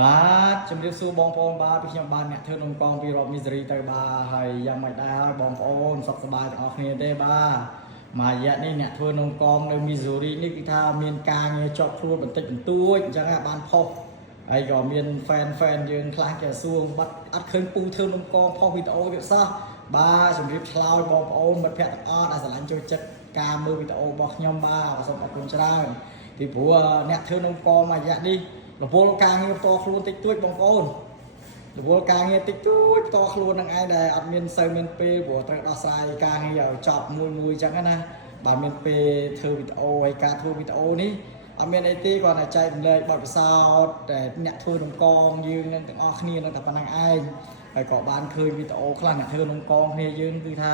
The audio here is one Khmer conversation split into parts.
បាទជំរាបសួរបងប្អូនបាទពីខ្ញុំបាទអ្នកធ្វើនំកងពីរដ្ឋមីសេរីទៅបាទហើយយ៉ាងម៉េចដែរហើយបងប្អូនសុខសប្បាយទាំងអស់គ្នាទេបាទមួយរយៈនេះអ្នកធ្វើនំកងនៅមីសូរីនេះគឺថាមានការងារជាប់ខ្លួនបន្តិចបន្តួចអញ្ចឹងបានផុសហើយក៏មាន fan យើងខ្លះគេសួរបាត់អត់ឃើញពូធ្វើនំកងផុសវីដេអូទៀតសោះបាទជំរាបឆ្លើយបងប្អូនមិត្តភក្តិទាំងអស់ដែលស្រឡាញ់ចូលចិត្តការមើលវីដេអូរបស់ខ្ញុំបាទសូមអរគុណច្រើនពីព្រោះអ្នកធ្វើនំកងមួយរយៈនេះរវល់ការងារផ្ទាល់ខ្លួនតិចតួចបងប្អូនរវល់ការងារតិចតួចផ្ទាល់ខ្លួននឹងឯងដែលអត់មានសូវមានពេលព្រោះត្រូវដោះស្រាយការងារឲ្យចប់មួយអញ្ចឹងណាបើមានពេលធ្វើវីដេអូហើយការធ្វើវីដេអូនេះអត់មានអីទេគាត់តែចែករំលែកបទពិសោធន៍តែអ្នកធ្វើនំកងយើងនឹងទាំងអស់គ្នានឹងតែប៉ុណ្្នឹងឯងហើយក៏បានឃើញវីដេអូខ្លះអ្នកធ្វើនំកងគ្នាយើងគឺថា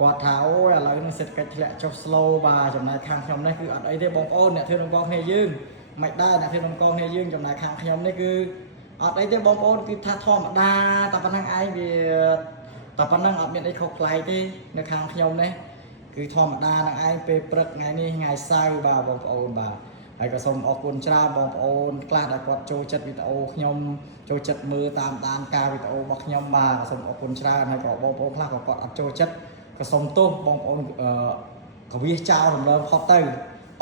គាត់ថាអូយឥឡូវនេះសេដ្ឋកិច្ចធ្លាក់ចុះ slow បាទចំណែកខាងខ្ញុំនេះគឺអត់អីទេបងប្អូនអ្នកធ្វើនំកងគ្នាយើងមិនដែរអ្នកធ្វើនំកងគ្នាយើងចំណែកខាងខ្ញុំនេះគឺអត់អីទេបងប្អូនគឺថាធម្មតាតែប៉ុណ្្នឹងឯងវាតែប៉ុណ្្នឹងអត់មានអីខុសប្លែកទេនៅខាងខ្ញុំនេះគឺធម្មតានឹងឯងពេលព្រឹកថ្ងៃនេះថ្ងៃសៅរ៍បាទបងប្អូនបាទហើយក៏សូមអរគុណច្រើនបងប្អូនខ្លះដែលគាត់ចូលចិត្តវីដេអូខ្ញុំចូលចិត្តមើលតាមដានការវីដេអូរបស់ខ្ញុំបាទសូមអរគុណច្រើនហើយក៏បងប្អូនខ្លះក៏គាត់អត់ចូលចិត្តក៏សូមទោសបងប្អូនកវិសចោលរំលងផុតទៅ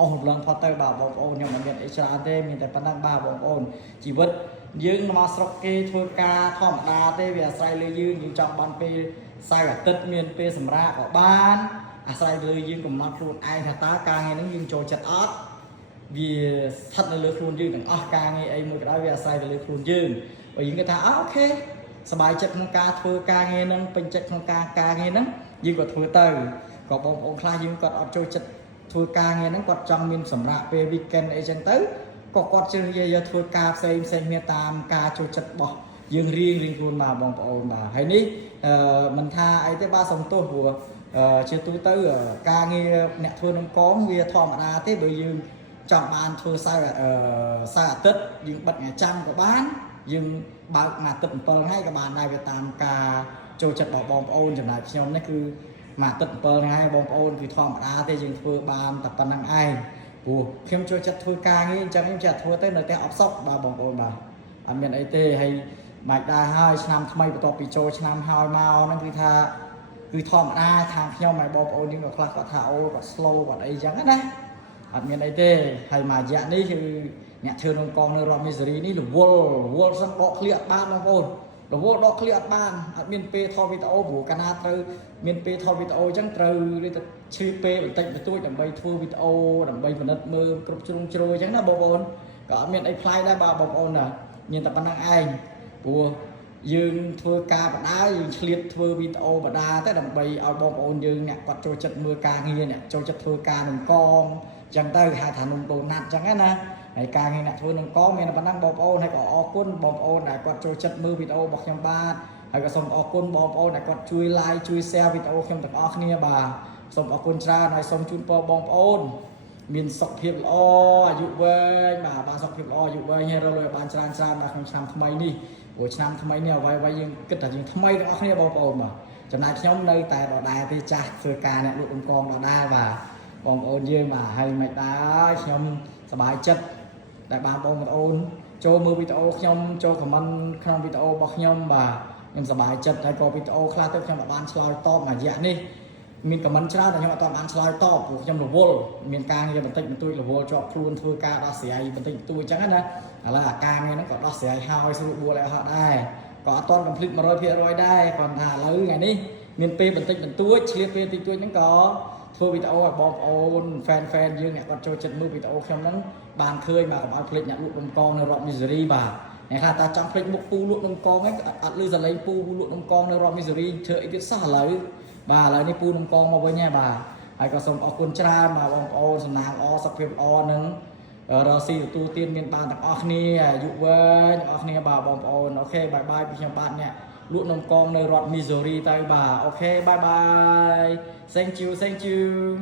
អស់រំលងផុតទៅបាទបងប្អូនខ្ញុំមិនមានអីច្រើនទេមានតែប៉ុណ្ណឹងបាទបងប្អូនជីវិតយើងមកស្រុកគេធ្វើការធម្មតាទេវាអាស្រ័យលើយើងចង់បានពេលសៅរ៍អាទិត្យមានពេលសម្រាកក៏បានអាស្រ័យលើយើងកំណត់ខ្លួនឯងថាតើការងារហ្នឹងយើងចូលចិត្តអត់វាស្ថិតនៅលើខ្លួនយើងទាំងអស់ការងារអីមួយក៏ដោយវាអាស្រ័យទៅលើខ្លួនយើងបើយើងគិតថាអូខេសប្បាយចិត្តក្នុងការធ្វើការងារហ្នឹងពេញចិត្តក្នុងការងារហ្នឹងយើងក៏ធ្វើទៅក៏បងប្អូនខ្លះយើងគាត់អត់ចូលចិត្តធ្វើការងារហ្នឹងគាត់ចង់មានសម្រាប់ពេល weekend អីចឹងទៅក៏គាត់ជ្រើសរើសយកធ្វើការផ្សេងគ្នាតាមការចូលចិត្តរបស់យើងរៀងខ្លួនមកបងប្អូនបាទហើយនេះមិនថាអីទេបាទសុំទោសព្រោះជាទូទៅការងារអ្នកធ្វើនំកងវាធម្មតាទេបើយើងចង់បានធ្វើសៅរ៍អាទិត្យយើងបិទថ្ងៃច័ន្ទក៏បានយើងបើកមួយអាទិត្យ7ថ្ងៃក៏បានដែរវាតាមការចូលចិត្តរបស់បងប្អូនចំណែកខ្ញុំនេះគឺមួយអាទិត្យ7ថ្ងៃបងប្អូនគឺធម្មតាទេយើងធ្វើបានតែប៉ុណ្្នឹងឯងព្រោះខ្ញុំចូលចិត្តធ្វើការងារអញ្ចឹងខ្ញុំចេះធ្វើទៅនៅផ្ទះអបសុកបាទបងប្អូនបាទអត់មានអីទេហើយមិនដែរហើយឆ្នាំថ្មីបន្ទាប់ពីចូលឆ្នាំហើយមកហ្នឹងគឺថាគឺធម្មតាខាងខ្ញុំហើយបងប្អូនយើងក៏ខ្លះគាត់ថាអូគាត់ slow គាត់អីចឹងណាអត់មានអីទេហើយមួយរយៈនេះគឺអ្នកធ្វើនំកងនៅរដ្ឋមីសេរីនេះរវល់សឹងដកឃ្លៀអត់បានបងប្អូនរវល់ដកឃ្លៀអត់បានអត់មានពេលថតវីដេអូព្រោះកាលណាត្រូវមានពេលថតវីដេអូអញ្ចឹងត្រូវឬទៅឈឺពេលបន្តិចបន្តួចដើម្បីធ្វើវីដេអូដើម្បីពិនិត្យមើលគ្រប់ជ្រុងជ្រោយអញ្ចឹងណាបងប្អូនក៏អត់មានអីប្លែកដែរបាទបងប្អូនណាមានតែប៉ុណ្្នឹងឯងព្រោះយើងធ្វើការបដាយើងឆ្លៀតធ្វើវីដេអូបដាទៅដើម្បីឲ្យបងប្អូនយើងអ្នកគាត់ចូលចិត្តមើលការងារអ្នកចូលចិត្តធ្វើការនំកងអញ្ចឹងទៅហៅថានំដូណាត់អញ្ចឹងណាហើយការងារអ្នកធ្វើនំកងមានតែប៉ុណ្ណឹងបងប្អូនហើយក៏អរគុណបងប្អូនដែលគាត់ចូលចិត្តមើលវីដេអូរបស់ខ្ញុំបាទហើយក៏សូមអរគុណបងប្អូនដែលគាត់ជួយ like ជួយ share វីដេអូខ្ញុំទាំងអស់គ្នាបាទសូមអរគុណច្រើនហើយសូមជូនពរបងប្អូនមានសុខភាពល្អអាយុវែងបាទបានសុខភាពល្អអាយុវែងហើយរកលុយបានច្រើនបាទក្នុងឆ្នាំថ្មីនេះព្រោះឆ្នាំថ្មីនេះអ្វីយើងគិតថាយើងថ្មីទាំងអស់គ្នាបងប្អូនបាទចំណែកខ្ញុំនៅតែដដែលទេចាស់ធ្វើការអ្នកលក់នំកងដដែលបាទបងប្អូនយើងបាទហើយមិនដែរខ្ញុំសប្បាយចិត្តដែលបានបងប្អូនចូលមើលវីដេអូខ្ញុំចូល comment ក្នុងវីដេអូរបស់ខ្ញុំបាទខ្ញុំសប្បាយចិត្តហើយក៏វីដេអូខ្លះទៅខ្ញុំបានឆ្លើយតបមួយរយៈនេះមាន comment ច្រើនតែខ្ញុំអត់បានឆ្លើយតបព្រោះខ្ញុំរវល់មានការងារបន្តិចបន្តួចរវល់ជាប់ខ្លួនធ្វើការដោះស្រាយបន្តិចបន្តួចអញ្ចឹងណាឥឡូវអាការងារហ្នឹងក៏ដោះស្រាយហើយស្រួលបួលឲ្យហត់ដែរក៏អត់ទាន់ complete 100%ដែរគាត់ថាឥឡូវថ្ងៃនេះមានពេលបន្តិចបន្តួចឆ្លៀតពេលបន្តិចបន្តួចហ្នឹងក៏ធ្វើវីដេអូឲ្យបងប្អូន fan យើងអ្នកគាត់ចូលចិត្តមើលវីដេអូខ្ញុំហ្នឹងបានឃើញបាទកុំឲ្យភ្លេចអ្នកលក់នំកងនៅរដ្ឋមីសេរីបាទអ្នកខ្លះតាចង់ភ្លេចមុខពូលក់នំកងហ្នឹងអត់ឮសលេងពូលក់នំកងនៅរដ្ឋមីសេរីធ្វើអីទៀតសោះឥឡូវបាទឥឡូវនេះពូនំកងមកវិញហើយបាទហើយក៏សូមអរគុណច្រើនបាទបងប្អូនសំណាងល្អសុខភាពល្អនឹងរកស៊ីទទួលទានមានបានទាំងអស់គ្នាអាយុវែងទាំងអស់គ្នាបាទបងប្អូនអូខេបាយបាយពីខ្ញុំបាទអ្នកលក់នំកងនៅរដ្ឋមីសូរីទៅបាទអូខេបាយបាយ thank you